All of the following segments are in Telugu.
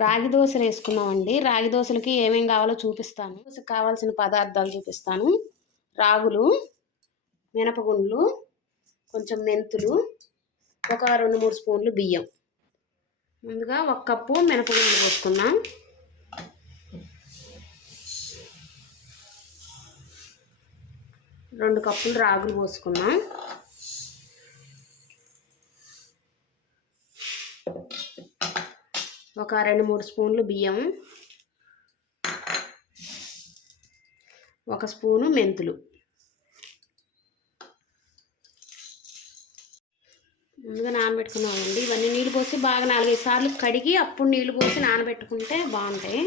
రాగి దోశలు వేసుకున్నామండి. రాగి దోశలకి ఏమేం కావాలో చూపిస్తాను. దోశకు కావాల్సిన పదార్థాలు చూపిస్తాను. రాగులు, మినపగుండ్లు, కొంచెం మెంతులు, ఒక 2-3 స్పూన్లు బియ్యం. ముందుగా 1 కప్పు మినపగుండ్లు పోసుకున్నాం. 2 కప్పులు రాగులు పోసుకున్నాం. ఒక 2-3 స్పూన్లు బియ్యం, 1 స్పూను మెంతులు. ముందుగా నానబెట్టుకున్నామండి. ఇవన్నీ నీళ్ళు పోసి బాగా 4-5 సార్లు కడిగి అప్పుడు నీళ్ళు పోసి నానబెట్టుకుంటే బాగుంటాయి.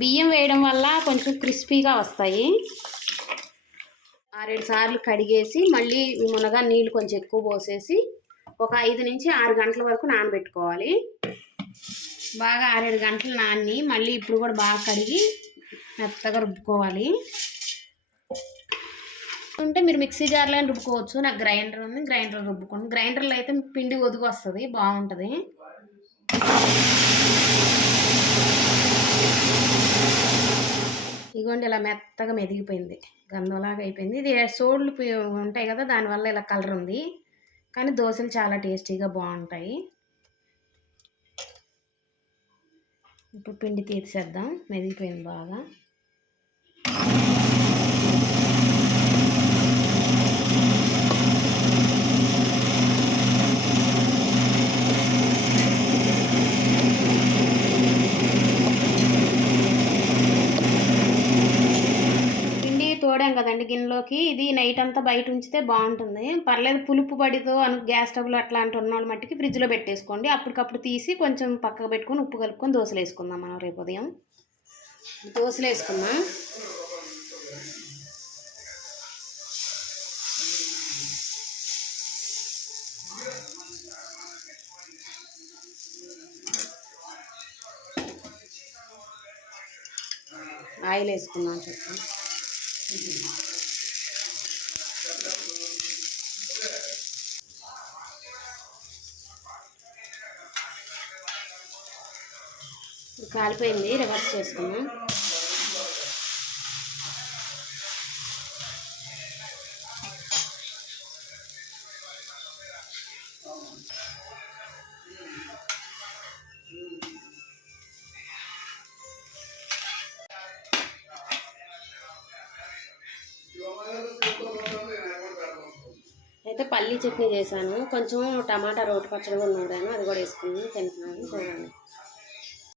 బియ్యం వేయడం వల్ల కొంచెం క్రిస్పీగా వస్తాయి. 6-7 సార్లు కడిగేసి మళ్ళీ మునగా నీళ్ళు కొంచెం ఎక్కువ పోసేసి ఒక 5-6 గంటల వరకు నానబెట్టుకోవాలి. బాగా 6-7 గంటలు నాని మళ్ళీ ఇప్పుడు కూడా బాగా కడిగి మెత్తగా రుబ్బుకోవాలి. ఉంటే మీరు మిక్సీ జార్లో రుబ్బుకోవచ్చు. నాకు గ్రైండర్ ఉంది, గ్రైండర్ రుబ్బుకోండి. గ్రైండర్లో అయితే పిండి ఒదుగు వస్తుంది, బాగుంటుంది. ఇగోండి ఇలా మెత్తగా మెదిగిపోయింది, గంధంలాగా అయిపోయింది. ఇది సోళ్ళు ఉంటాయి కదా, దానివల్ల ఇలా కలర్ ఉంది. కానీ దోశలు చాలా టేస్టీగా బాగుంటాయి. ఇప్పుడు పిండి తీసేద్దాం, మెదిగిపోయింది బాగా. తోడాం కదండి గిన్నెలోకి, ఇది నైట్ అంతా బయట ఉంచితే బాగుంటుంది. పర్లేదు, పులుపు పడితో గ్యాస్ స్టవ్లో అట్లాంటి ఉన్నోళ్ళ మట్టికి ఫ్రిడ్జ్లో పెట్టేసుకోండి. అప్పటికప్పుడు తీసి కొంచెం పక్కకు పెట్టుకొని ఉప్పు కలుపుకొని దోశలు వేసుకుందాం. మనం రేపు ఉదయం దోశలు వేసుకుందాం. ఆయిల్ వేసుకుందాం చెప్పండి. కాలిపోయింది, రివర్స్ చేసుకున్నాం. అయితే పల్లీ చట్నీ చేశాను, కొంచెం టమాటా రోటి పచ్చడి కూడా నూరాను, అది కూడా వేసుకుని తింటున్నాను. చూడండి.